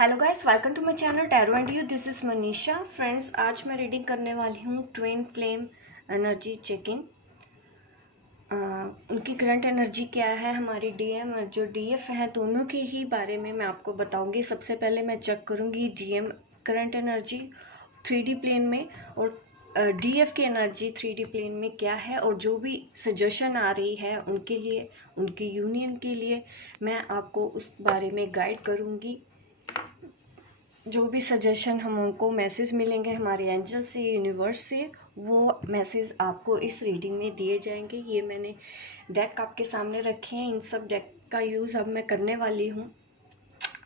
Hello guys, welcome to my channel tarot and you. This is Manisha. Friends, आज मैं reading करने वाली हूँ twin flame energy check in. उनकी करंट एनर्जी क्या है, हमारी डीएम और जो डीएफ हैं दोनों के ही बारे में मैं आपको बताऊंगी। सबसे पहले मैं चेक करूंगी DM current energy 3D plane में और डीएफ की एनर्जी 3D प्लेन में क्या है, और जो भी सजेशन आ रही है उनके लिए, उनकी यूनियन के लिए मैं आपको उस बारे में गाइड करूँगी। जो भी सजेशन हम उनको मैसेज मिलेंगे हमारे एंजल से, यूनिवर्स से, वो मैसेज आपको इस रीडिंग में दिए जाएंगे। ये मैंने डेक आपके सामने रखे हैं। इन सब डेक का यूज़ अब मैं करने वाली हूँ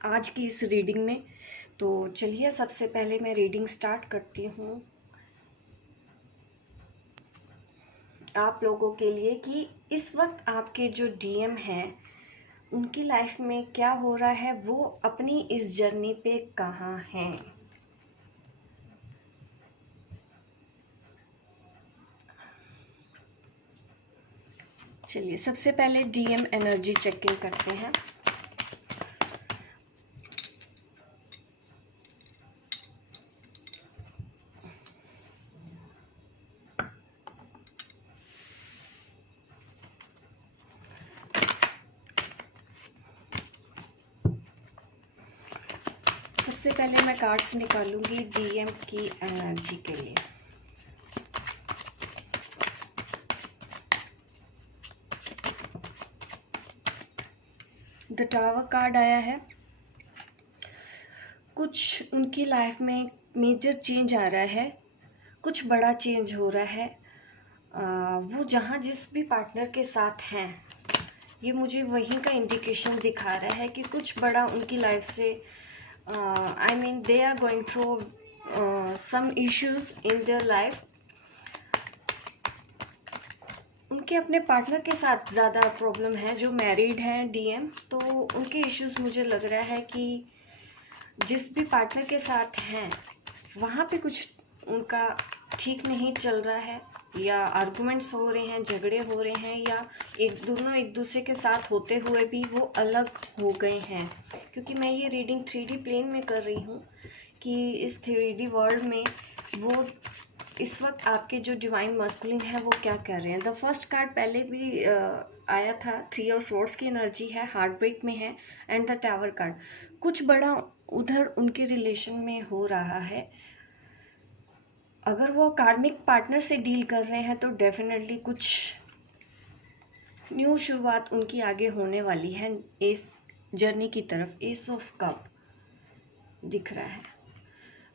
आज की इस रीडिंग में। तो चलिए, सबसे पहले मैं रीडिंग स्टार्ट करती हूँ आप लोगों के लिए कि इस वक्त आपके जो डीएम हैं उनकी लाइफ में क्या हो रहा है, वो अपनी इस जर्नी पे कहाँ हैं। चलिए, सबसे पहले डीएम एनर्जी चेक इन करते हैं। सबसे पहले मैं कार्ड्स निकालूंगी डीएम की एनर्जी के लिए। द टावर कार्ड आया है। कुछ उनकी लाइफ में मेजर चेंज आ रहा है, कुछ बड़ा चेंज हो रहा है। वो जहाँ जिस भी पार्टनर के साथ हैं, ये मुझे वहीं का इंडिकेशन दिखा रहा है कि कुछ बड़ा उनकी लाइफ से I mean they are going through some issues in their life। उनके अपने पार्टनर के साथ ज़्यादा प्रॉब्लम है, जो मैरिड हैं डीएम, तो उनके इश्यूज मुझे लग रहा है कि जिस भी पार्टनर के साथ हैं वहाँ पे कुछ उनका ठीक नहीं चल रहा है, या आर्गुमेंट्स हो रहे हैं, झगड़े हो रहे हैं, या दोनों एक दूसरे के साथ होते हुए भी वो अलग हो गए हैं। क्योंकि मैं ये रीडिंग 3D प्लेन में कर रही हूँ कि इस 3D वर्ल्ड में वो इस वक्त आपके जो डिवाइन मस्कुलिन है वो क्या कर रहे हैं। द फर्स्ट कार्ड पहले भी आया था, 3 ऑफ सोर्ड्स की एनर्जी है, हार्ट ब्रेक में है, एंड द टावर कार्ड। कुछ बड़ा उधर उनके रिलेशन में हो रहा है। अगर वो कार्मिक पार्टनर से डील कर रहे हैं तो डेफिनेटली कुछ न्यू शुरुआत उनकी आगे होने वाली है इस जर्नी की तरफ। एस ऑफ कप दिख रहा है,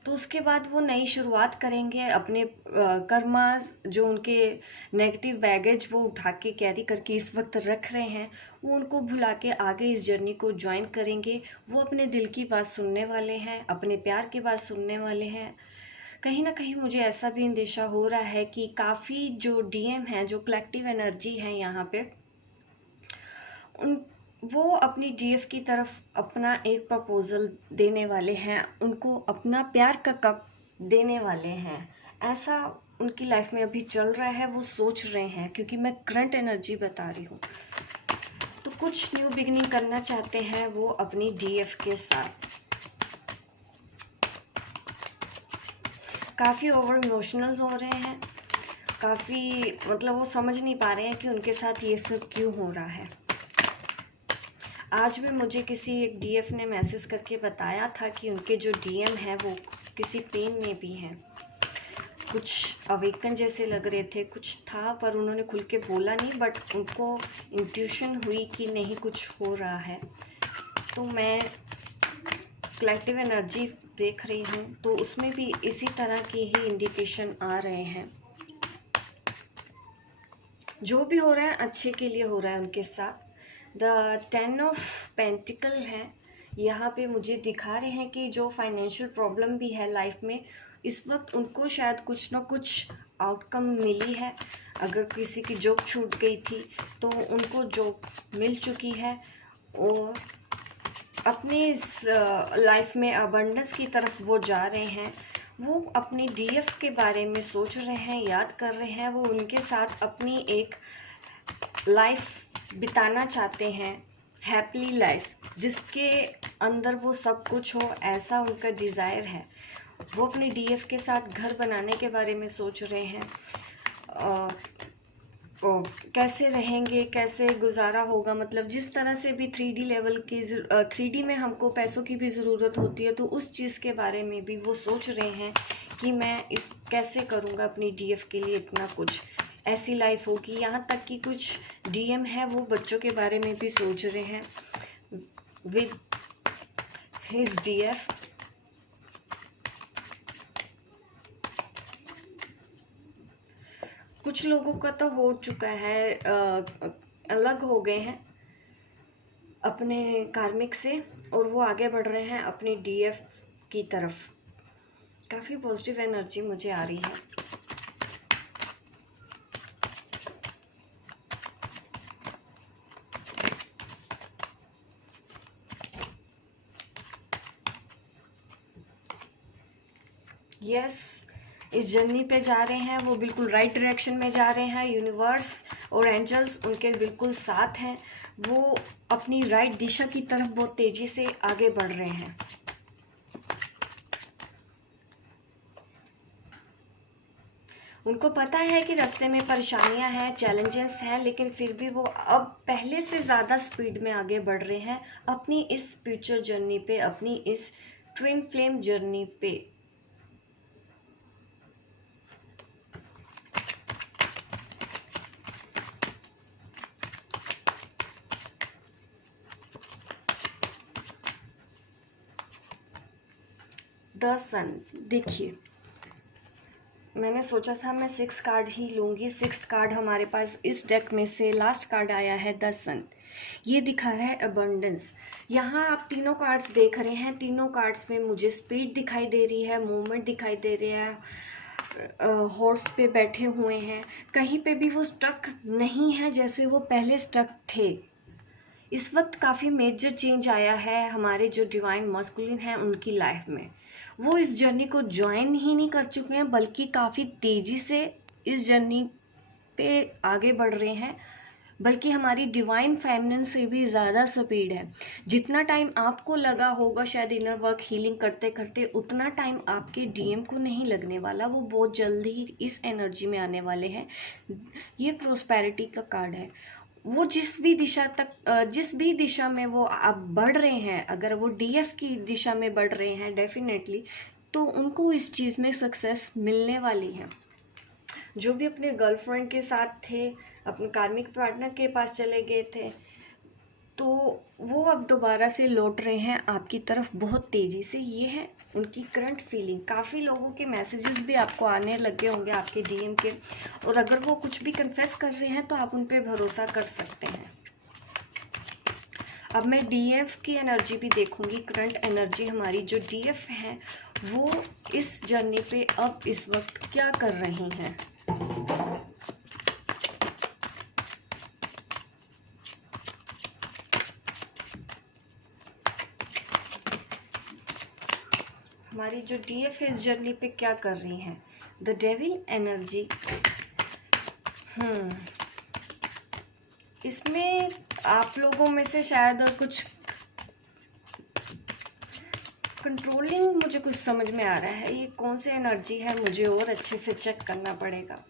तो उसके बाद वो नई शुरुआत करेंगे। अपने कर्मास, जो उनके नेगेटिव बैगेज वो उठा के कैरी करके इस वक्त रख रहे हैं, वो उनको भुला के आगे इस जर्नी को ज्वाइन करेंगे। वो अपने दिल की बात सुनने वाले हैं, अपने प्यार की बात सुनने वाले हैं। कहीं ना कहीं मुझे ऐसा भी अंदेशा हो रहा है कि काफ़ी जो डीएम हैं, जो कलेक्टिव एनर्जी है यहाँ पे, वो अपनी डीएफ की तरफ अपना एक प्रपोजल देने वाले हैं, उनको अपना प्यार का कप देने वाले हैं। ऐसा उनकी लाइफ में अभी चल रहा है, वो सोच रहे हैं, क्योंकि मैं करंट एनर्जी बता रही हूँ। तो कुछ न्यू बिगिनिंग करना चाहते हैं वो अपनी डीएफ के साथ। काफ़ी ओवर इमोशनल हो रहे हैं, काफ़ी मतलब वो समझ नहीं पा रहे हैं कि उनके साथ ये सब क्यों हो रहा है। आज भी मुझे किसी एक डीएफ ने मैसेज करके बताया था कि उनके जो डीएम है वो किसी पेन में भी हैं, कुछ अवेकन जैसे लग रहे थे, कुछ था पर उन्होंने खुल के बोला नहीं, बट उनको इंट्यूशन हुई कि नहीं कुछ हो रहा है। तो मैं कलेक्टिव एनर्जी देख रही हूँ, तो उसमें भी इसी तरह के ही इंडिकेशन आ रहे हैं। जो भी हो रहा है अच्छे के लिए हो रहा है उनके साथ। द 10 ऑफ पेंटिकल है यहाँ पे, मुझे दिखा रहे हैं कि जो फाइनेंशियल प्रॉब्लम भी है लाइफ में, इस वक्त उनको शायद कुछ ना कुछ आउटकम मिली है। अगर किसी की जॉब छूट गई थी तो उनको जॉब मिल चुकी है, और अपनी इस लाइफ में अबंडेंस की तरफ वो जा रहे हैं। वो अपनी डीएफ के बारे में सोच रहे हैं, याद कर रहे हैं, वो उनके साथ अपनी एक लाइफ बिताना चाहते हैं। हैप्पी लाइफ, जिसके अंदर वो सब कुछ हो, ऐसा उनका डिज़ायर है। वो अपने डीएफ के साथ घर बनाने के बारे में सोच रहे हैं। कैसे रहेंगे, कैसे गुजारा होगा, मतलब जिस तरह से भी 3D लेवल की 3D में हमको पैसों की भी ज़रूरत होती है, तो उस चीज़ के बारे में भी वो सोच रहे हैं कि मैं इस कैसे करूँगा अपनी डीएफ के लिए इतना कुछ, ऐसी लाइफ होगी। यहाँ तक कि कुछ डीएम है वो बच्चों के बारे में भी सोच रहे हैं विद हिज डीएफ। कुछ लोगों का तो हो चुका है, अलग हो गए हैं अपने कार्मिक से और वो आगे बढ़ रहे हैं अपनी डीएफ की तरफ। काफ़ी पॉजिटिव एनर्जी मुझे आ रही है। यस, इस जर्नी पे जा रहे हैं वो, बिल्कुल राइट डायरेक्शन में जा रहे हैं। यूनिवर्स और एंजल्स उनके बिल्कुल साथ हैं। वो अपनी राइट दिशा की तरफ बहुत तेज़ी से आगे बढ़ रहे हैं। उनको पता है कि रास्ते में परेशानियां हैं, चैलेंजेस हैं, लेकिन फिर भी वो अब पहले से ज़्यादा स्पीड में आगे बढ़ रहे हैं अपनी इस फ्यूचर जर्नी पे, अपनी इस ट्विन फ्लेम जर्नी पे। द सन, देखिए मैंने सोचा था मैं 6 कार्ड ही लूँगी। 6th कार्ड हमारे पास इस डेक में से लास्ट कार्ड आया है द सन। ये दिखा रहा है अबंडेंस। यहाँ आप तीनों कार्ड्स देख रहे हैं, तीनों कार्ड्स में मुझे स्पीड दिखाई दे रही है, मूवमेंट दिखाई दे रही है। हॉर्स पे बैठे हुए हैं, कहीं पे भी वो स्टक नहीं है जैसे वो पहले स्टक थे। इस वक्त काफ़ी मेजर चेंज आया है हमारे जो डिवाइन मस्कुलिन हैं उनकी लाइफ में। वो इस जर्नी को ज्वाइन ही नहीं कर चुके हैं, बल्कि काफ़ी तेज़ी से इस जर्नी पे आगे बढ़ रहे हैं। बल्कि हमारी डिवाइन फेमिनिन से भी ज़्यादा स्पीड है। जितना टाइम आपको लगा होगा शायद इनर वर्क हीलिंग करते करते, उतना टाइम आपके डीएम को नहीं लगने वाला। वो बहुत जल्दी ही इस एनर्जी में आने वाले हैं। ये प्रोस्पेरिटी का कार्ड है। वो जिस भी दिशा में वो आप बढ़ रहे हैं, अगर वो डीएफ की दिशा में बढ़ रहे हैं डेफिनेटली, तो उनको इस चीज़ में सक्सेस मिलने वाली है। जो भी अपने गर्लफ्रेंड के साथ थे, अपने कार्मिक पार्टनर के पास चले गए थे, तो वो अब दोबारा से लौट रहे हैं आपकी तरफ बहुत तेज़ी से। ये है उनकी करंट फीलिंग। काफ़ी लोगों के मैसेजेस भी आपको आने लगे होंगे आपके डीएम के, और अगर वो कुछ भी कन्फेस कर रहे हैं तो आप उन पर भरोसा कर सकते हैं। अब मैं डीएफ की एनर्जी भी देखूंगी। करंट एनर्जी हमारी जो डीएफ है वो इस जर्नी पे अब इस वक्त क्या कर रही हैं। हमारी जो डीएफ इस जर्नी पे क्या कर रही हैं। The devil energy. इसमें आप लोगों में से शायद कुछ कंट्रोलिंग मुझे कुछ समझ में आ रहा है। ये कौन सी एनर्जी है मुझे और अच्छे से चेक करना पड़ेगा।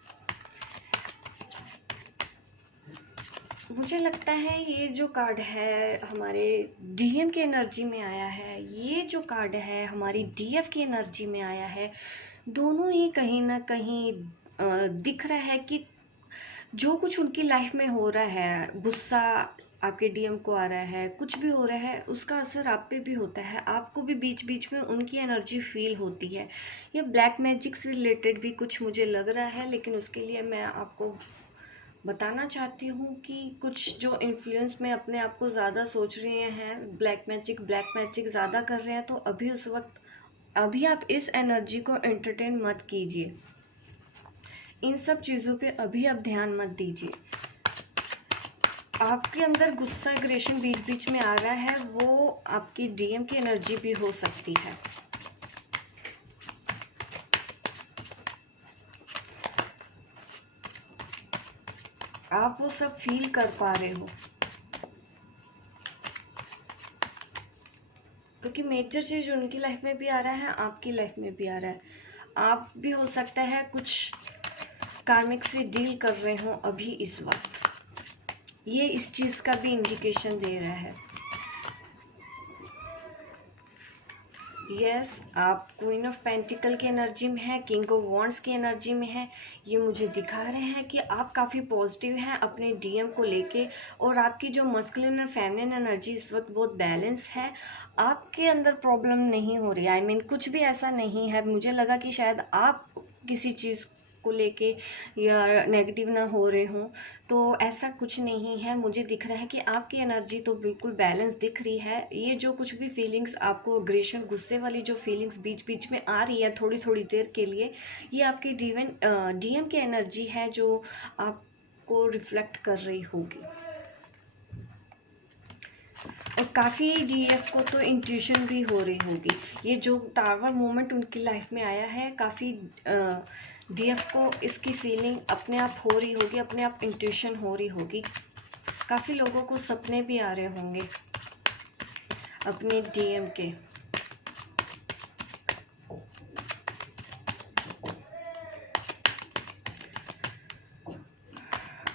मुझे लगता है ये जो कार्ड है हमारे डीएम की एनर्जी में आया है, ये जो कार्ड है हमारी डीएफ की एनर्जी में आया है, दोनों ही कहीं ना कहीं दिख रहा है कि जो कुछ उनकी लाइफ में हो रहा है, गुस्सा आपके डीएम को आ रहा है, कुछ भी हो रहा है, उसका असर आप पे भी होता है। आपको भी बीच बीच में उनकी एनर्जी फील होती है। ये ब्लैक मैजिक से रिलेटेड भी कुछ मुझे लग रहा है, लेकिन उसके लिए मैं आपको बताना चाहती हूँ कि कुछ जो इन्फ्लुएंस में अपने आप को ज़्यादा सोच रहे हैं, ब्लैक मैजिक ज़्यादा कर रहे हैं, तो अभी उस वक्त अभी आप इस एनर्जी को एंटरटेन मत कीजिए। इन सब चीज़ों पे अभी आप ध्यान मत दीजिए। आपके अंदर गुस्सा एग्रेशन बीच बीच में आ रहा है, वो आपकी डीएम की एनर्जी भी हो सकती है। आप वो सब फील कर पा रहे हो। क्योंकि मेजर चीज़ उनकी लाइफ में भी आ रहा है, आपकी लाइफ में भी आ रहा है। आप भी हो सकता है कुछ कार्मिक से डील कर रहे हो अभी इस वक्त, ये इस चीज़ का भी इंडिकेशन दे रहा है। यस, आप क्वीन ऑफ पेंटिकल की एनर्जी में है, किंग ऑफ वॉन्ड्स की एनर्जी में है। ये मुझे दिखा रहे हैं कि आप काफ़ी पॉजिटिव हैं अपने डीएम को लेके, और आपकी जो मस्कुलिन और फेमिनिन एनर्जी इस वक्त बहुत बैलेंस है। आपके अंदर प्रॉब्लम नहीं हो रही, आई मीन कुछ भी ऐसा नहीं है। मुझे लगा कि शायद आप किसी चीज़ को लेके या नेगेटिव ना हो रहे हों, तो ऐसा कुछ नहीं है। मुझे दिख रहा है कि आपकी एनर्जी तो बिल्कुल बैलेंस दिख रही है। ये जो कुछ भी फीलिंग्स आपको अग्रेशन, गुस्से वाली जो फीलिंग्स बीच बीच में आ रही है थोड़ी थोड़ी देर के लिए, ये आपके डीएम की एनर्जी है जो आपको रिफ्लेक्ट कर रही होगी। और काफ़ी डीएफ को तो इंट्यूशन भी हो रही होगी। ये जो टावर मोमेंट उनकी लाइफ में आया है, काफ़ी डीएफ को इसकी फीलिंग अपने आप हो रही होगी, अपने आप इंट्यूशन हो रही होगी। काफ़ी लोगों को सपने भी आ रहे होंगे अपने डीएम के।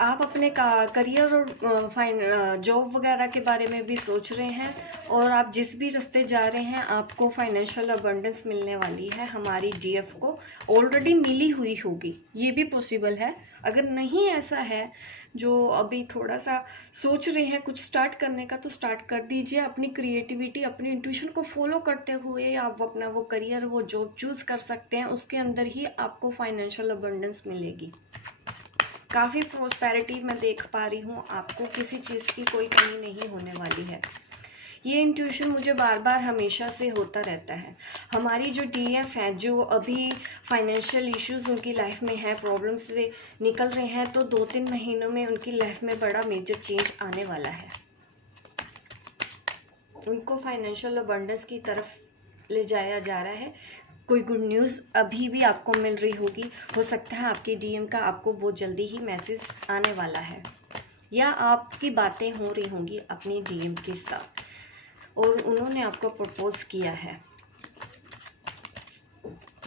आप अपने करियर और जॉब वगैरह के बारे में भी सोच रहे हैं, और आप जिस भी रास्ते जा रहे हैं आपको फाइनेंशियल अबंडेंस मिलने वाली है। हमारी डीएफ को ऑलरेडी मिली हुई होगी, ये भी पॉसिबल है। अगर नहीं ऐसा है, जो अभी थोड़ा सा सोच रहे हैं कुछ स्टार्ट करने का, तो स्टार्ट कर दीजिए। अपनी क्रिएटिविटी, अपनी इंट्यूशन को फॉलो करते हुए आप अपना वो करियर, वो जॉब चूज़ कर सकते हैं। उसके अंदर ही आपको फाइनेंशियल अबंडेंस मिलेगी। काफ़ी प्रोस्पेरिटी मैं देख पा रही हूँ, आपको किसी चीज़ की कोई कमी नहीं होने वाली है। ये इंट्यूशन मुझे बार बार हमेशा से होता रहता है। हमारी जो डीएफ है, जो अभी फाइनेंशियल इश्यूज उनकी लाइफ में है, प्रॉब्लम से निकल रहे हैं, तो 2-3 महीनों में उनकी लाइफ में बड़ा मेजर चेंज आने वाला है। उनको फाइनेंशियल अबंडेंस की तरफ ले जाया जा रहा है। कोई गुड न्यूज़ अभी भी आपको मिल रही होगी। हो सकता है आपके डीएम का आपको बहुत जल्दी ही मैसेज आने वाला है, या आपकी बातें हो रही होंगी अपनी डीएम के साथ और उन्होंने आपको प्रपोज किया है।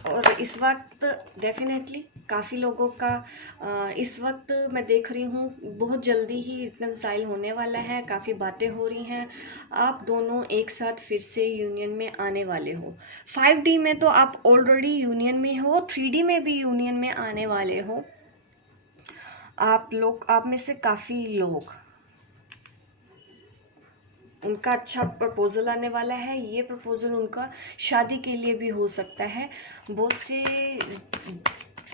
और इस वक्त डेफिनेटली काफ़ी लोगों का इस वक्त मैं देख रही हूँ बहुत जल्दी ही रिकंसाइल होने वाला है। काफ़ी बातें हो रही हैं, आप दोनों एक साथ फिर से यूनियन में आने वाले हो। 5D में तो आप ऑलरेडी यूनियन में हो, 3D में भी यूनियन में आने वाले हो। आप में से काफ़ी लोग, उनका अच्छा प्रपोज़ल आने वाला है। ये प्रपोज़ल उनका शादी के लिए भी हो सकता है। बहुत से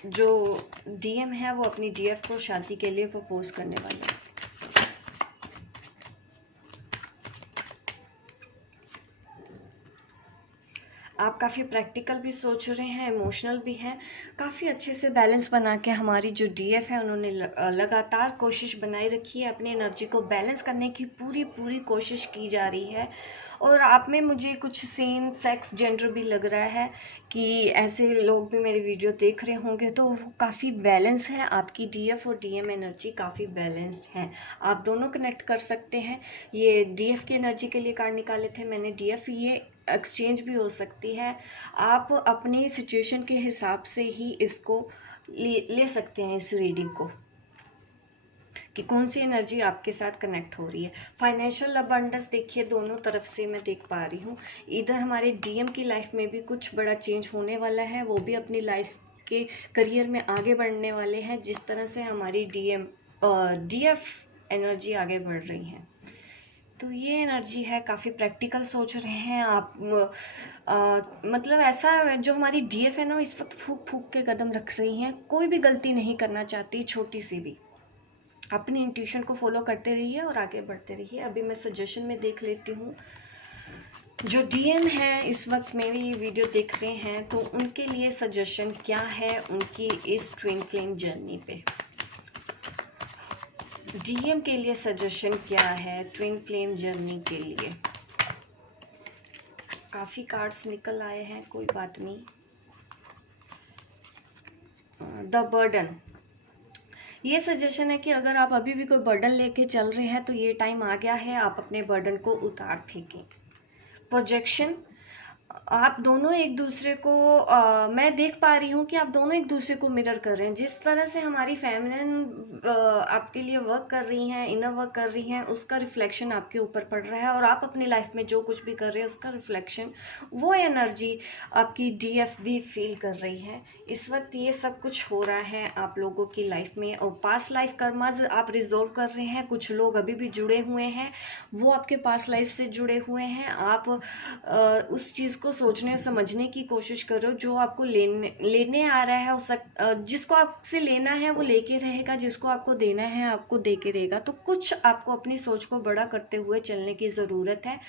जो डीएम है वो अपनी डीएफ को शादी के लिए प्रपोज करने वाले हैं। आप काफ़ी प्रैक्टिकल भी सोच रहे हैं, इमोशनल भी हैं। काफ़ी अच्छे से बैलेंस बना के हमारी जो डीएफ है उन्होंने लगातार कोशिश बनाई रखी है। अपनी एनर्जी को बैलेंस करने की पूरी कोशिश की जा रही है। और आप में मुझे कुछ सेम सेक्स जेंडर भी लग रहा है कि ऐसे लोग भी मेरी वीडियो देख रहे होंगे, तो काफ़ी बैलेंस है। आपकी डीएफ और डीएम एनर्जी काफ़ी बैलेंस्ड है। आप दोनों कनेक्ट कर सकते हैं। ये डीएफ की एनर्जी के लिए कार्ड निकाले थे मैंने। डीएफ ये एक्सचेंज भी हो सकती है। आप अपनी सिचुएशन के हिसाब से ही इसको ले सकते हैं, इस रीडिंग को, कि कौन सी एनर्जी आपके साथ कनेक्ट हो रही है। फाइनेंशियल अबंडेंस देखिए दोनों तरफ से मैं देख पा रही हूँ। इधर हमारे डीएम की लाइफ में भी कुछ बड़ा चेंज होने वाला है, वो भी अपनी लाइफ के करियर में आगे बढ़ने वाले हैं, जिस तरह से हमारी डीएफ एनर्जी आगे बढ़ रही है। तो ये एनर्जी है, काफ़ी प्रैक्टिकल सोच रहे हैं आप। मतलब ऐसा जो हमारी डीएफ है ना, इस वक्त फूक फूक के कदम रख रही हैं, कोई भी गलती नहीं करना चाहती, छोटी सी भी। अपनी इंट्यूशन को फॉलो करते रहिए और आगे बढ़ते रहिए। अभी मैं सजेशन में देख लेती हूँ, जो डीएम है इस वक्त मेरी वीडियो देख रहे हैं, तो उनके लिए सजेशन क्या है उनकी इस ट्विन फ्लेम जर्नी पे। डीएम के लिए सजेशन क्या है ट्विन फ्लेम जर्नी के लिए। काफ़ी कार्ड्स निकल आए हैं, कोई बात नहीं। द बर्डन, ये सजेशन है कि अगर आप अभी भी कोई बर्डन लेके चल रहे हैं तो ये टाइम आ गया है, आप अपने बर्डन को उतार फेंकें। प्रोजेक्शन, आप दोनों एक दूसरे को मैं देख पा रही हूँ कि आप दोनों एक दूसरे को मिरर कर रहे हैं। जिस तरह से हमारी फेमिनिन आपके लिए वर्क कर रही हैं, इनर वर्क कर रही हैं, उसका रिफ्लेक्शन आपके ऊपर पड़ रहा है, और आप अपनी लाइफ में जो कुछ भी कर रहे हैं उसका रिफ्लेक्शन, वो एनर्जी आपकी डीएफ भी फील कर रही है। इस वक्त ये सब कुछ हो रहा है आप लोगों की लाइफ में, और पास्ट लाइफ कर्मास आप रिजोल्व कर रहे हैं। कुछ लोग अभी भी जुड़े हुए हैं, वो आपके पास्ट लाइफ से जुड़े हुए हैं। आप उस चीज़ को सोचने और समझने की कोशिश करो जो आपको लेने आ रहा है। जिसको आपसे लेना है वो लेके रहेगा, जिसको आपको देना है आपको दे के रहेगा। तो कुछ आपको अपनी सोच को बड़ा करते हुए चलने की ज़रूरत है।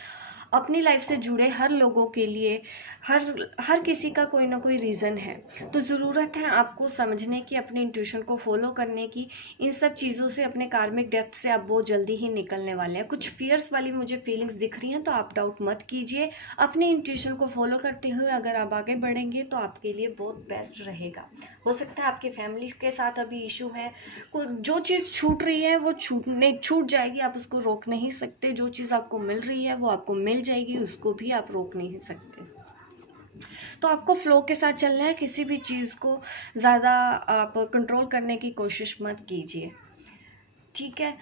अपनी लाइफ से जुड़े हर लोगों के लिए हर किसी का कोई ना कोई रीज़न है, तो ज़रूरत है आपको समझने की, अपनी इंट्यूशन को फॉलो करने की। इन सब चीज़ों से, अपने कार्मिक डेप्थ से आप बहुत जल्दी ही निकलने वाले हैं। कुछ फियर्स वाली मुझे फीलिंग्स दिख रही हैं, तो आप डाउट मत कीजिए। अपनी इंट्यूशन को फॉलो करते हुए अगर आप आगे बढ़ेंगे तो आपके लिए बहुत बेस्ट रहेगा। हो सकता है आपके फैमिली के साथ अभी इशू है, जो चीज़ छूट रही है वो छूट जाएगी, आप उसको रोक नहीं सकते। जो चीज़ आपको मिल रही है वो आपको मिल जाएगी, उसको भी आप रोक नहीं सकते। तो आपको फ्लो के साथ चलना है, किसी भी चीज़ को ज़्यादा आप कंट्रोल करने की कोशिश मत कीजिए, ठीक है।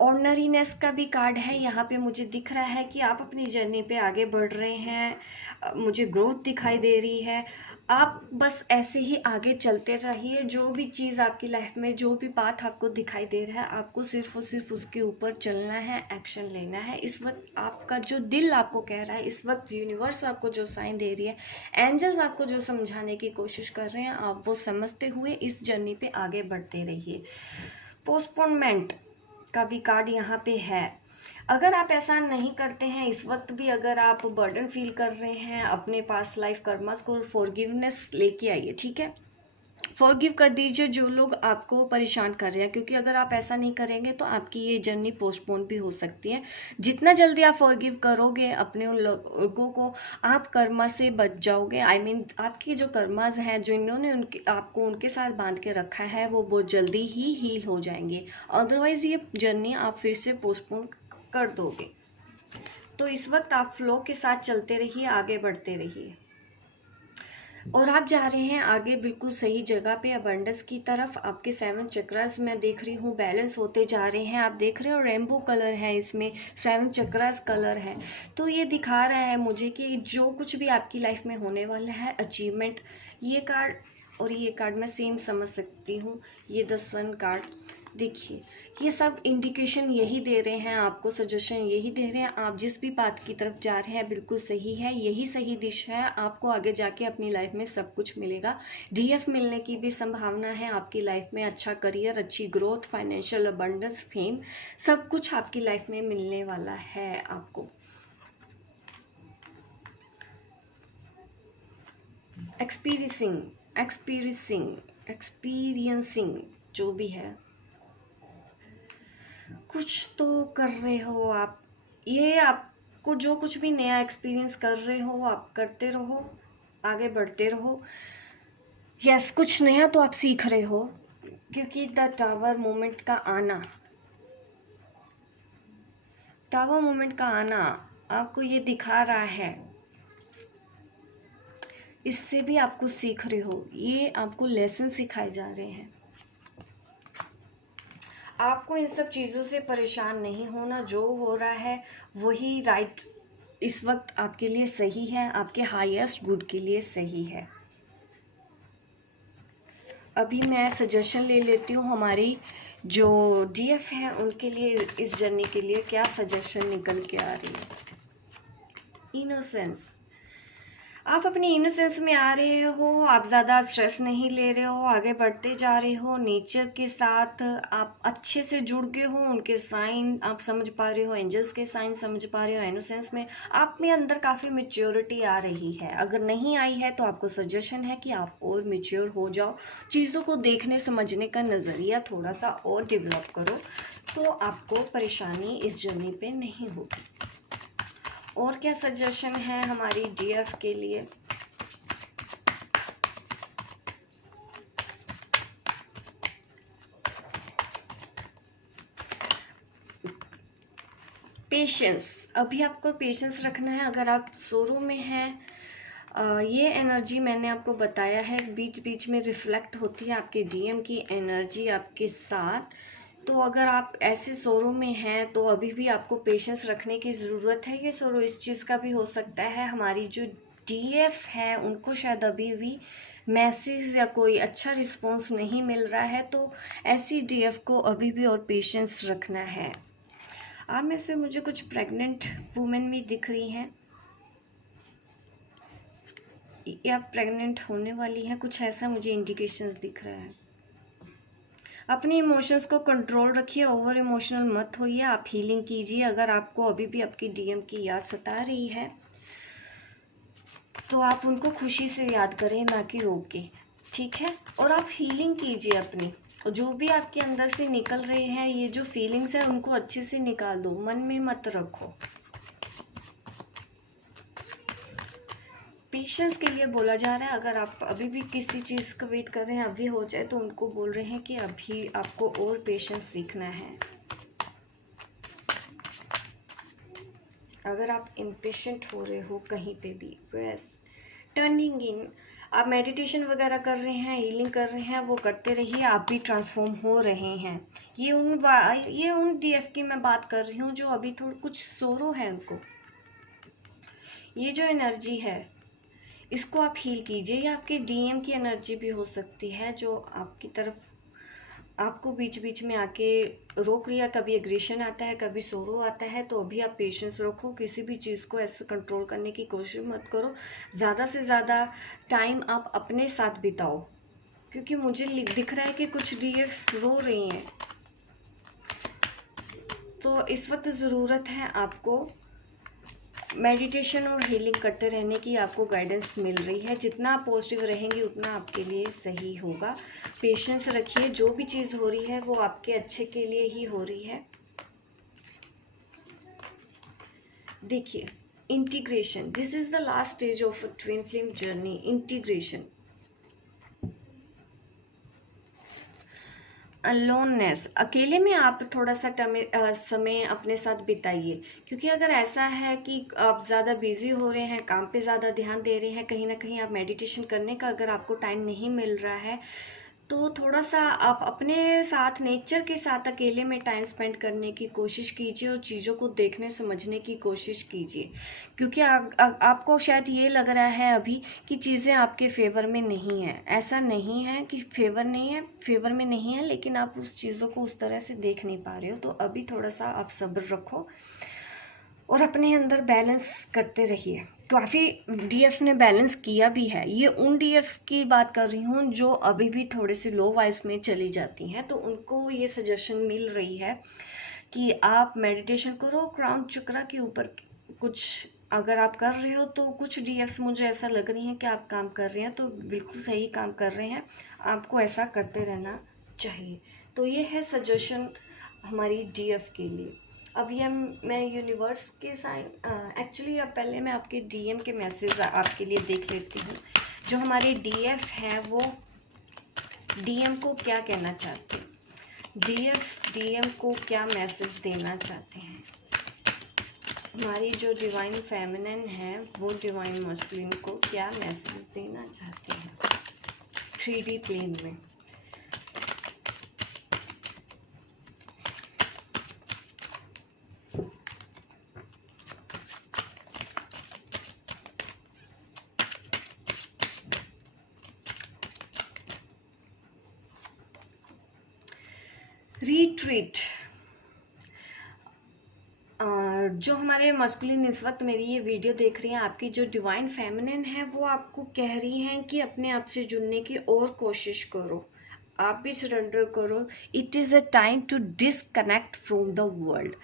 ऑर्डनरीनेस का भी कार्ड है यहाँ पे, मुझे दिख रहा है कि आप अपनी जर्नी पे आगे बढ़ रहे हैं। मुझे ग्रोथ दिखाई दे रही है। आप बस ऐसे ही आगे चलते रहिए। जो भी चीज़ आपकी लाइफ में, जो भी पाथ आपको दिखाई दे रहा है, आपको सिर्फ और सिर्फ उसके ऊपर चलना है, एक्शन लेना है। इस वक्त आपका जो दिल आपको कह रहा है, इस वक्त यूनिवर्स आपको जो साइन दे रही है, एंजल्स आपको जो समझाने की कोशिश कर रहे हैं, आप वो समझते हुए इस जर्नी पे आगे बढ़ते रहिए। पोस्टपोनमेंट का भी कार्ड यहाँ पे है। अगर आप ऐसा नहीं करते हैं इस वक्त भी, अगर आप बर्डन फील कर रहे हैं अपने पास्ट लाइफ कर्मास को, फॉरगिवनेस लेके आइए, ठीक है। फॉरगिव कर दीजिए जो लोग आपको परेशान कर रहे हैं, क्योंकि अगर आप ऐसा नहीं करेंगे तो आपकी ये जर्नी पोस्टपोन भी हो सकती है। जितना जल्दी आप फॉरगिव करोगे अपने उन लोगों को, आप कर्मा से बच जाओगे। आई मीन आपकी जो कर्माज हैं, जो इन्होंने आपको उनके साथ बांध के रखा है, वो बहुत जल्दी ही हील हो जाएंगे। अदरवाइज ये जर्नी आप फिर से पोस्टपोन कर दोगे। तो इस वक्त आप फ्लो के साथ चलते रहिए, आगे बढ़ते रहिए, और आप जा रहे हैं आगे बिल्कुल सही जगह पे, अबंडेंस की तरफ। आपके 7 चक्रास मैं देख रही हूँ बैलेंस होते जा रहे हैं। आप देख रहे हो रेनबो कलर है इसमें, 7 चक्रास कलर है। तो ये दिखा रहा है मुझे कि जो कुछ भी आपकी लाइफ में होने वाला है, अचीवमेंट। ये कार्ड और ये कार्ड मैं सेम समझ सकती हूँ। ये 10 सन कार्ड देखिए, ये सब इंडिकेशन यही दे रहे हैं आपको, सजेशन यही दे रहे हैं। आप जिस भी पाथ की तरफ जा रहे हैं बिल्कुल सही है, यही सही दिशा है। आपको आगे जाके अपनी लाइफ में सब कुछ मिलेगा। डीएफ मिलने की भी संभावना है आपकी लाइफ में। अच्छा करियर, अच्छी ग्रोथ, फाइनेंशियल अबंडेंस, फेम, सब कुछ आपकी लाइफ में मिलने वाला है आपको। एक्सपीरियंसिंग जो भी है, कुछ तो कर रहे हो आप। ये आपको जो कुछ भी नया एक्सपीरियंस कर रहे हो आप करते रहो, आगे बढ़ते रहो। यस, कुछ नया तो आप सीख रहे हो, क्योंकि द टावर मोमेंट का आना, टावर मोमेंट का आना आपको ये दिखा रहा है। इससे भी आप कुछ सीख रहे हो, ये आपको लेसन सिखाए जा रहे हैं। आपको इन सब चीज़ों से परेशान नहीं होना। जो हो रहा है वही राइट इस वक्त आपके लिए सही है, आपके हाईएस्ट गुड के लिए सही है। अभी मैं सजेशन ले लेती हूँ हमारी जो डीएफ है उनके लिए, इस जर्नी के लिए क्या सजेशन निकल के आ रही है। इनोसेंस, आप अपनी इनोसेंस में आ रहे हो, आप ज़्यादा स्ट्रेस नहीं ले रहे हो, आगे बढ़ते जा रहे हो। नेचर के साथ आप अच्छे से जुड़ गए हो, उनके साइन आप समझ पा रहे हो, एंजल्स के साइन समझ पा रहे हो। इनोसेंस में आप में अंदर काफ़ी मैच्योरिटी आ रही है। अगर नहीं आई है तो आपको सजेशन है कि आप और मैच्योर हो जाओ, चीज़ों को देखने समझने का नज़रिया थोड़ा सा और डेवलप करो, तो आपको परेशानी इस जर्नी पे नहीं होगी। और क्या सजेशन है हमारी डीएफ के लिए। पेशेंस, अभी आपको पेशेंस रखना है। अगर आप सोरो में हैं, ये एनर्जी मैंने आपको बताया है बीच बीच में रिफ्लेक्ट होती है आपके डीएम की एनर्जी आपके साथ। तो अगर आप ऐसे सोरो में हैं तो अभी भी आपको पेशेंस रखने की ज़रूरत है। ये सोरो इस चीज़ का भी हो सकता है, हमारी जो डीएफ है उनको शायद अभी भी मैसेज या कोई अच्छा रिस्पॉन्स नहीं मिल रहा है, तो ऐसी डीएफ को अभी भी और पेशेंस रखना है। आप में से मुझे कुछ प्रेग्नेंट वुमेन भी दिख रही हैं, या प्रेग्नेंट होने वाली हैं, कुछ ऐसा मुझे इंडिकेशंस दिख रहा है। अपने इमोशंस को कंट्रोल रखिए, ओवर इमोशनल मत होइए, आप हीलिंग कीजिए। अगर आपको अभी भी आपकी डीएम की याद सता रही है तो आप उनको खुशी से याद करें, ना कि रोक के, ठीक है। और आप हीलिंग कीजिए अपनी, जो भी आपके अंदर से निकल रहे हैं, ये जो फीलिंग्स है उनको अच्छे से निकाल दो, मन में मत रखो। पेशेंस के लिए बोला जा रहा है। अगर आप अभी भी किसी चीज़ का वेट कर रहे हैं अभी हो जाए, तो उनको बोल रहे हैं कि अभी आपको और पेशेंस सीखना है। अगर आप इम्पेशेंट हो रहे हो कहीं पे भी, बस टर्निंग इन, आप मेडिटेशन वगैरह कर रहे हैं, हीलिंग कर रहे हैं, वो करते रहिए, आप भी ट्रांसफॉर्म हो रहे हैं। ये उन डीएफ की मैं बात कर रही हूँ जो अभी थोड़ा कुछ सोरो है उनको। ये जो एनर्जी है इसको आप हील कीजिए। या आपके डीएम की एनर्जी भी हो सकती है जो आपकी तरफ आपको बीच बीच में आके रोक रही है। कभी एग्रेशन आता है, कभी सोरो आता है, तो अभी आप पेशेंस रखो। किसी भी चीज़ को ऐसे कंट्रोल करने की कोशिश मत करो। ज़्यादा से ज़्यादा टाइम आप अपने साथ बिताओ, क्योंकि मुझे दिख रहा है कि कुछ डीएफ रो रही हैं। तो इस वक्त ज़रूरत है आपको मेडिटेशन और हीलिंग करते रहने की, आपको गाइडेंस मिल रही है। जितना आप पॉजिटिव रहेंगे उतना आपके लिए सही होगा। पेशेंस रखिए, जो भी चीज़ हो रही है वो आपके अच्छे के लिए ही हो रही है। देखिए, integration, this is the last stage of a twin flame journey. Integration, loneliness, अकेले में आप थोड़ा सा समय अपने साथ बिताइए। क्योंकि अगर ऐसा है कि आप ज़्यादा बिजी हो रहे हैं, काम पे ज़्यादा ध्यान दे रहे हैं, कहीं ना कहीं आप मेडिटेशन करने का अगर आपको टाइम नहीं मिल रहा है, तो थोड़ा सा आप अपने साथ, नेचर के साथ अकेले में टाइम स्पेंड करने की कोशिश कीजिए और चीज़ों को देखने समझने की कोशिश कीजिए। क्योंकि आपको शायद ये लग रहा है अभी कि चीज़ें आपके फेवर में नहीं है। ऐसा नहीं है कि फेवर नहीं है, फेवर में नहीं है, लेकिन आप उस चीज़ों को उस तरह से देख नहीं पा रहे हो। तो अभी थोड़ा सा आप सब्र रखो और अपने अंदर बैलेंस करते रहिए। काफ़ी डीएफ ने बैलेंस किया भी है। ये उन डीएफ की बात कर रही हूँ जो अभी भी थोड़े से लो वाइज में चली जाती हैं, तो उनको ये सजेशन मिल रही है कि आप मेडिटेशन करो क्राउन चक्रा के ऊपर। कुछ अगर आप कर रहे हो तो कुछ डीएफ्स मुझे ऐसा लग रही हैं कि आप काम कर रहे हैं, तो बिल्कुल सही काम कर रहे हैं, आपको ऐसा करते रहना चाहिए। तो ये है सजेशन हमारी डीएफ के लिए। अब ये मैं यूनिवर्स के साइन, एक्चुअली अब पहले मैं आपके डीएम के मैसेज आपके लिए देख लेती हूँ। जो हमारे डीएफ हैं वो डीएम को क्या कहना चाहते हैं, डीएफ डीएम को क्या मैसेज देना चाहते हैं। हमारी जो डिवाइन फेमिनिन है वो डिवाइन मस्कुलिन को क्या मैसेज देना चाहते हैं 3D प्लेन में। रिट्रीट, जो हमारे मस्कुलिन इस वक्त मेरी ये वीडियो देख रही हैं, आपकी जो डिवाइन फेमिनिन है वो आपको कह रही हैं कि अपने आप से जुड़ने की और कोशिश करो, आप भी सरेंडर करो। It is a time to disconnect from the world.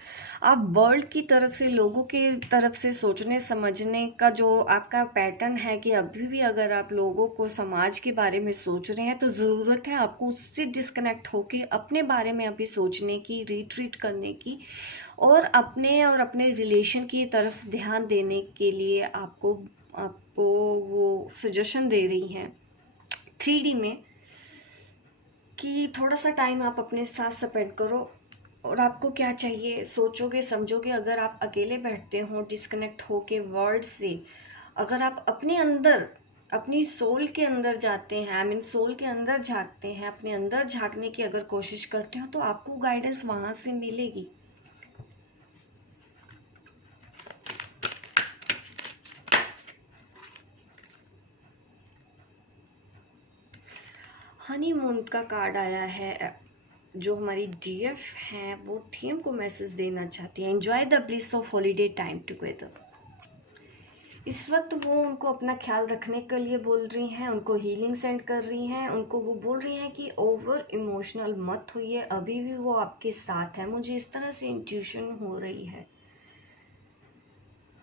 आप वर्ल्ड की तरफ से, लोगों के तरफ से सोचने समझने का जो आपका पैटर्न है कि अभी भी अगर आप लोगों को, समाज के बारे में सोच रहे हैं, तो ज़रूरत है आपको उससे डिसकनेक्ट होके अपने बारे में अभी सोचने की, रिट्रीट करने की, और अपने रिलेशन की तरफ ध्यान देने के लिए आपको वो सजेशन दे रही हैं 3D में कि थोड़ा सा टाइम आप अपने साथ स्पेंड करो और आपको क्या चाहिए, सोचोगे समझोगे। अगर आप अकेले बैठते हो डिस्कनेक्ट होके वर्ल्ड से, अगर आप अपने अंदर अपनी सोल के अंदर जाते हैं, आई मीन सोल के अंदर झांकते हैं, अपने अंदर झांकने की अगर कोशिश करते हो तो आपको गाइडेंस वहां से मिलेगी। हनीमून का कार्ड आया है। जो हमारी डीएफ हैं वो थीम को मैसेज देना चाहती है, enjoy the bliss of holiday time together. इस वक्त वो उनको अपना ख्याल रखने के लिए बोल रही हैं, उनको हीलिंग सेंड कर रही हैं, उनको वो बोल रही हैं कि ओवर इमोशनल मत होइए, अभी भी वो आपके साथ है। मुझे इस तरह से इंट्यूशन हो रही है,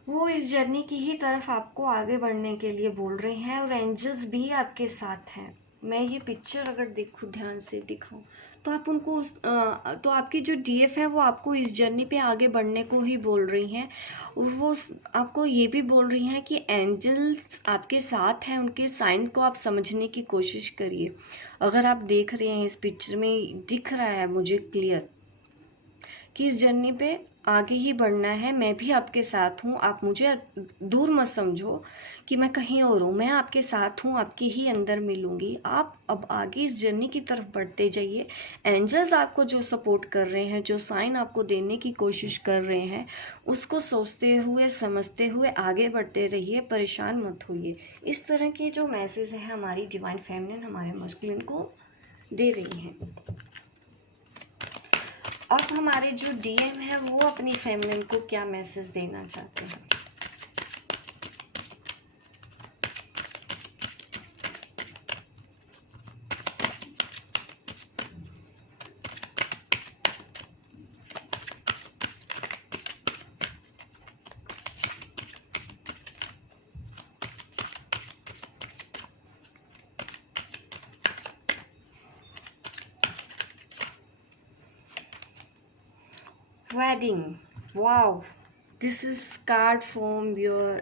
वो इस जर्नी की ही तरफ आपको आगे बढ़ने के लिए बोल रहे हैं, और एंजल्स भी आपके साथ हैं। मैं ये पिक्चर अगर देखूँ, ध्यान से दिखाऊं, तो आप उनको तो आपकी जो डीएफ है वो आपको इस जर्नी पे आगे बढ़ने को ही बोल रही हैं। और वो आपको ये भी बोल रही हैं कि एंजल्स आपके साथ हैं, उनके साइन को आप समझने की कोशिश करिए। अगर आप देख रहे हैं, इस पिक्चर में दिख रहा है मुझे क्लियर कि इस जर्नी पे आगे ही बढ़ना है, मैं भी आपके साथ हूँ। आप मुझे दूर मत समझो कि मैं कहीं और हूँ, मैं आपके साथ हूँ, आपके ही अंदर मिलूंगी। आप अब आगे इस जर्नी की तरफ बढ़ते जाइए। एंजल्स आपको जो सपोर्ट कर रहे हैं, जो साइन आपको देने की कोशिश कर रहे हैं, उसको सोचते हुए समझते हुए आगे बढ़ते रहिए, परेशान मत होइए। इस तरह के जो मैसेज है हमारी डिवाइन फेमिनिन हमारे मस्कुलिन को दे रही हैं। अब हमारे जो डीएम है वो अपनी फेमिनिन को क्या मैसेज देना चाहते हैं। Wedding, wow, this is card from your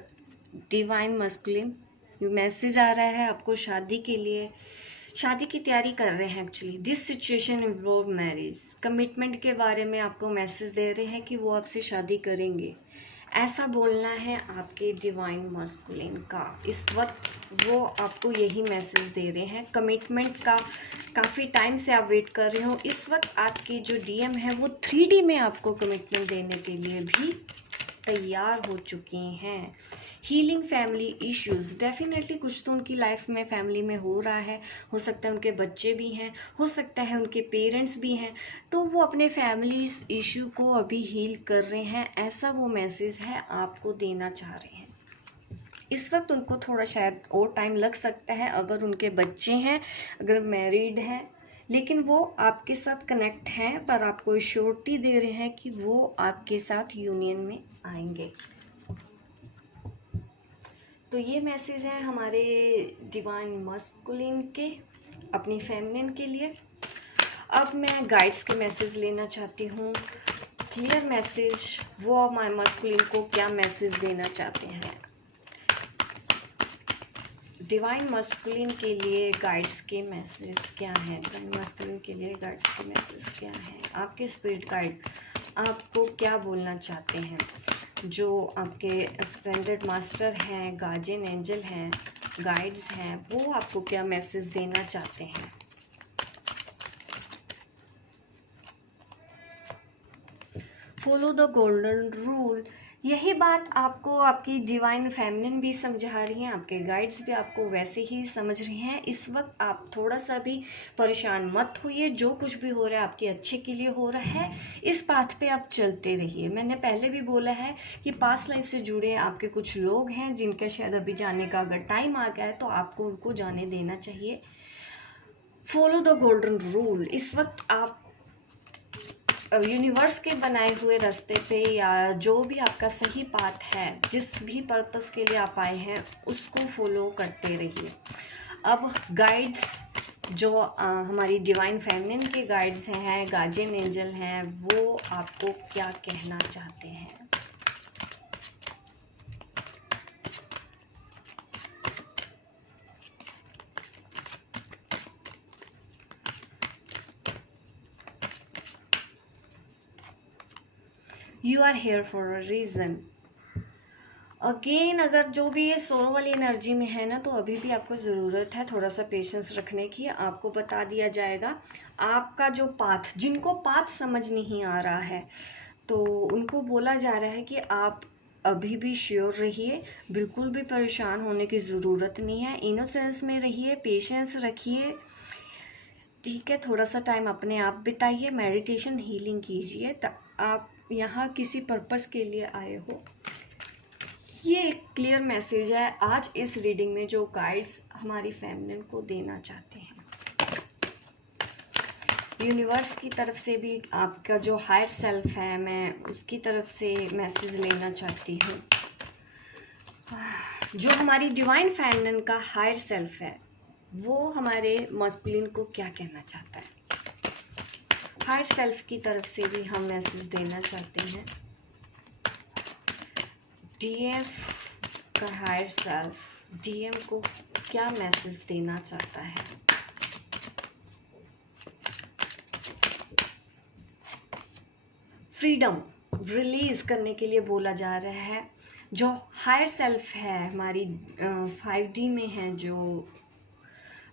divine masculine. Message आ रहा है आपको शादी के लिए, शादी की तैयारी कर रहे हैं actually. This situation involve marriage, commitment के बारे में आपको मैसेज दे रहे हैं कि वो आपसे शादी करेंगे। ऐसा बोलना है आपके डिवाइन मस्कुलिन का। इस वक्त वो आपको यही मैसेज दे रहे हैं। कमिटमेंट का काफ़ी टाइम से आप वेट कर रहे हो। इस वक्त आपकी जो डीएम है वो 3D में आपको कमिटमेंट देने के लिए भी तैयार हो चुके हैं। हीलिंग फैमिली इश्यूज, डेफिनेटली कुछ तो उनकी लाइफ में फैमिली में हो रहा है। हो सकता है उनके बच्चे भी हैं, हो सकता है उनके पेरेंट्स भी हैं, तो वो अपने फैमिली इशू को अभी हील कर रहे हैं। ऐसा वो मैसेज है आपको देना चाह रहे हैं। इस वक्त उनको थोड़ा शायद और टाइम लग सकता है, अगर उनके बच्चे हैं, अगर मैरिड हैं, लेकिन वो आपके साथ कनेक्ट हैं, पर आपको श्योरिटी दे रहे हैं कि वो आपके साथ यूनियन में आएंगे। तो ये मैसेज है हमारे डिवाइन मस्कुलिन के अपनी फेमिनिन के लिए। अब मैं गाइड्स के मैसेज लेना चाहती हूँ। क्लियर मैसेज, वो हमारे मस्कुलिन को क्या मैसेज देना चाहते हैं। डिवाइन मस्कुलिन के लिए गाइड्स के मैसेज क्या हैं। डिवाइन मस्कुलिन के लिए गाइड्स के मैसेज क्या हैं। आपके स्पिरिट गाइड आपको क्या बोलना चाहते हैं। जो आपके असेंडेड मास्टर हैं, गार्जियन एंजल हैं, गाइड्स हैं, वो आपको क्या मैसेज देना चाहते हैं। फॉलो द गोल्डन रूल, यही बात आपको आपकी डिवाइन फेमिनिन भी समझा रही हैं, आपके गाइड्स भी आपको वैसे ही समझ रहे हैं। इस वक्त आप थोड़ा सा भी परेशान मत होइए, जो कुछ भी हो रहा है आपके अच्छे के लिए हो रहा है। इस पाथ पे आप चलते रहिए। मैंने पहले भी बोला है कि पास्ट लाइफ से जुड़े आपके कुछ लोग हैं जिनका शायद अभी जाने का अगर टाइम आ गया है तो आपको उनको जाने देना चाहिए। फॉलो द गोल्डन रूल, इस वक्त आप यूनिवर्स के बनाए हुए रास्ते पे, या जो भी आपका सही पाथ है, जिस भी पर्पस के लिए आप आए हैं, उसको फॉलो करते रहिए। अब गाइड्स जो हमारी डिवाइन फेमिनिन के गाइड्स हैं, गार्जियन एंजल हैं, वो आपको क्या कहना चाहते हैं। You are here for a reason. Again अगर जो भी ये सोरो वाली एनर्जी में है ना, तो अभी भी आपको ज़रूरत है थोड़ा सा पेशेंस रखने की। आपको बता दिया जाएगा आपका जो पाथ, जिनको पाथ समझ नहीं आ रहा है तो उनको बोला जा रहा है कि आप अभी भी श्योर रहिए, बिल्कुल भी परेशान होने की ज़रूरत नहीं है। इनोसेंस में रहिए, पेशेंस रखिए, ठीक है। थोड़ा सा टाइम अपने आप बिताइए, मेडिटेशन हीलिंग कीजिए। आप यहाँ किसी पर्पस के लिए आए हो, ये एक क्लियर मैसेज है आज इस रीडिंग में जो गाइड्स हमारी फैमिली को देना चाहते हैं। यूनिवर्स की तरफ से भी आपका जो हायर सेल्फ है, मैं उसकी तरफ से मैसेज लेना चाहती हूँ। जो हमारी डिवाइन फेमिनिन का हायर सेल्फ है वो हमारे मस्कुलिन को क्या कहना चाहता है, हायर सेल्फ की तरफ से भी हम मैसेज देना चाहते हैं। डीएफ का हायर सेल्फ डीएम को क्या मैसेज देना चाहता है। फ्रीडम रिलीज करने के लिए बोला जा रहा है। जो हायर सेल्फ है हमारी 5D में है, जो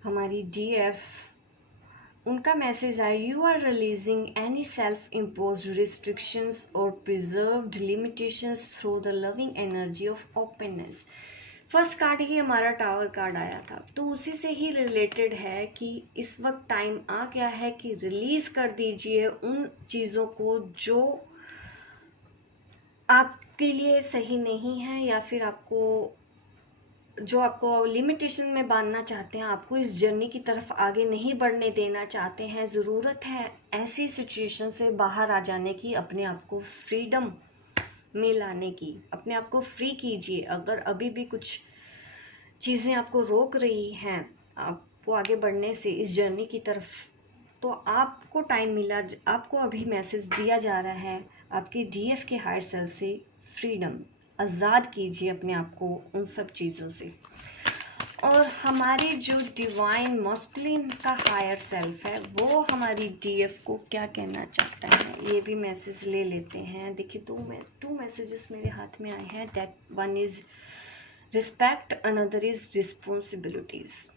हमारी डीएफ, उनका मैसेज है you are releasing any self imposed restrictions और preserved limitations through the loving energy of openness. First card ही हमारा टावर कार्ड आया था, तो उसी से ही रिलेटेड है कि इस वक्त टाइम आ गया है कि रिलीज कर दीजिए उन चीज़ों को जो आपके लिए सही नहीं है, या फिर जो आपको लिमिटेशन में बांधना चाहते हैं, आपको इस जर्नी की तरफ आगे नहीं बढ़ने देना चाहते हैं। ज़रूरत है ऐसी सिचुएशन से बाहर आ जाने की, अपने आप को फ्रीडम में लाने की। अपने आप को फ्री कीजिए। अगर अभी भी कुछ चीज़ें आपको रोक रही हैं आपको आगे बढ़ने से इस जर्नी की तरफ, तो आपको टाइम मिला, आपको अभी मैसेज दिया जा रहा है आपकी डीएफ के हायर सेल्फ से, फ्रीडम, आज़ाद कीजिए अपने आप को उन सब चीज़ों से। और हमारी जो डिवाइन मस्कुलिन का हायर सेल्फ है वो हमारी डीएफ को क्या कहना चाहता है, ये भी मैसेज ले लेते हैं। देखिए टू मैसेजेस मेरे हाथ में आए हैं। That one is respect, another is responsibilities.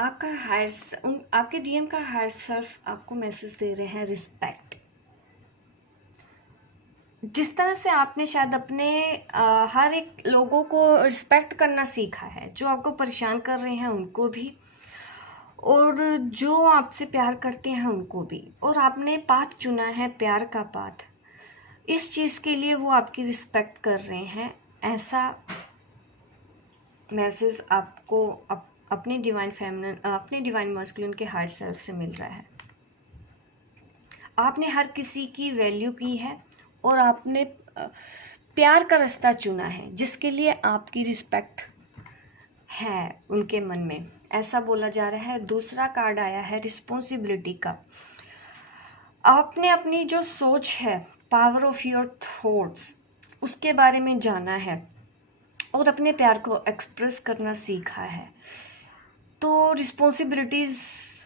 आपके डीएम का हायर सेल्फ आपको मैसेज दे रहे हैं रिस्पेक्ट। जिस तरह से आपने शायद अपने हर एक लोगों को रिस्पेक्ट करना सीखा है, जो आपको परेशान कर रहे हैं उनको भी, और जो आपसे प्यार करते हैं उनको भी, और आपने पाथ चुना है प्यार का पाथ, इस चीज़ के लिए वो आपकी रिस्पेक्ट कर रहे हैं। ऐसा मैसेज आपको अपने डिवाइन फेमिनिन, अपने डिवाइन मस्कुलिन के हार्ट सेल्फ से मिल रहा है। आपने हर किसी की वैल्यू की है और आपने प्यार का रास्ता चुना है जिसके लिए आपकी रिस्पेक्ट है उनके मन में, ऐसा बोला जा रहा है। दूसरा कार्ड आया है रिस्पॉन्सिबिलिटी का। आपने अपनी जो सोच है, पावर ऑफ योर थॉट्स, उसके बारे में जाना है और अपने प्यार को एक्सप्रेस करना सीखा है। तो रिस्पॉन्सिबिलिटीज़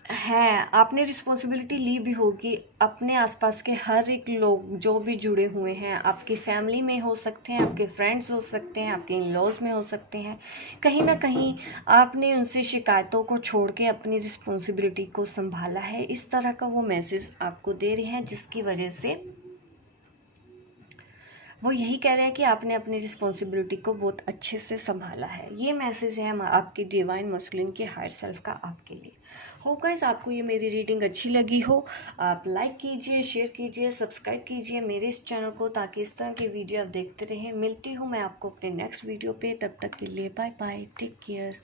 हैं, आपने रिस्पॉन्सिबिलिटी ली भी होगी। अपने आसपास के हर एक लोग जो भी जुड़े हुए हैं, आपकी फैमिली में हो सकते हैं, आपके फ्रेंड्स हो सकते हैं, आपके इन लॉज में हो सकते हैं, कहीं ना कहीं आपने उनसे शिकायतों को छोड़ के अपनी रिस्पॉन्सिबिलिटी को संभाला है। इस तरह का वो मैसेज आपको दे रहे हैं, जिसकी वजह से वो यही कह रहे हैं कि आपने अपनी रिस्पॉन्सिबिलिटी को बहुत अच्छे से संभाला है। ये मैसेज है आपकी डिवाइन मस्कुलिन के हायर सेल्फ का आपके लिए। होप गाइस आपको ये मेरी रीडिंग अच्छी लगी हो। आप लाइक कीजिए, शेयर कीजिए, सब्सक्राइब कीजिए मेरे इस चैनल को, ताकि इस तरह की वीडियो आप देखते रहें। मिलती हूँ मैं आपको अपने नेक्स्ट वीडियो पे, तब तक के लिए बाय बाय, टेक केयर।